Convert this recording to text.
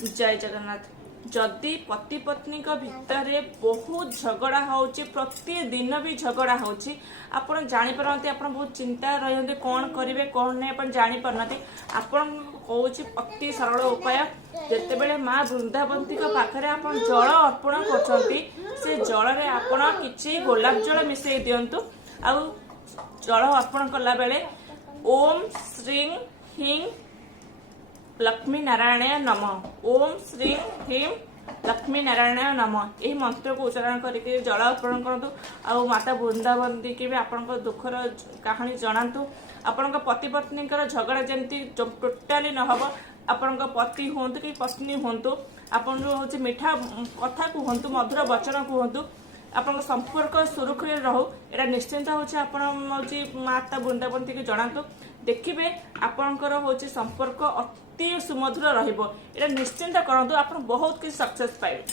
जय जगन्नाथ। जदि पति पत्नी भितर बहुत झगड़ा होची, प्रतिदिन भी झगड़ा होची, आपण जानी पारंती, आपण बहुत चिंता रहते कौन करेंगे कौन नहीं आपण जानी पारंती। आपण कहूँ अति सरल उपाय, जितेबले माँ वृंदावंती पाखरे आपण जल अर्पण करछंती, से जल रे आपण किछि गोलाप जल मिसई दियंतु। आउ जल अर्पण कला बेले ओम श्री हिं लक्ष्मी नारायण नमः, ओम श्री हिं लक्ष्मी नारायण नमः, यही मंत्र को उच्चारण करके जल अर्पण करूँ। आ माता वृंदावंती की भी आपण दुखर कहानी जनातु। आपण पति पत्नी झगड़ा जमी टोटाली न हम, आपण पति हूँ कि पत्नी हूँ, आपन जो हूँ मीठा कथा कहतु, मधुर वचन कहतु, आपन संपर्क सुरक्षित रहू। एटा निश्चिंत हूँ माता वृंदावंती की जनातु, देखिए आपणकर हूँ संपर्क अति सुमधुर रहिबो। एटा निश्चिंत करंतु, आप बहुत किसी सक्सेस पाइबे।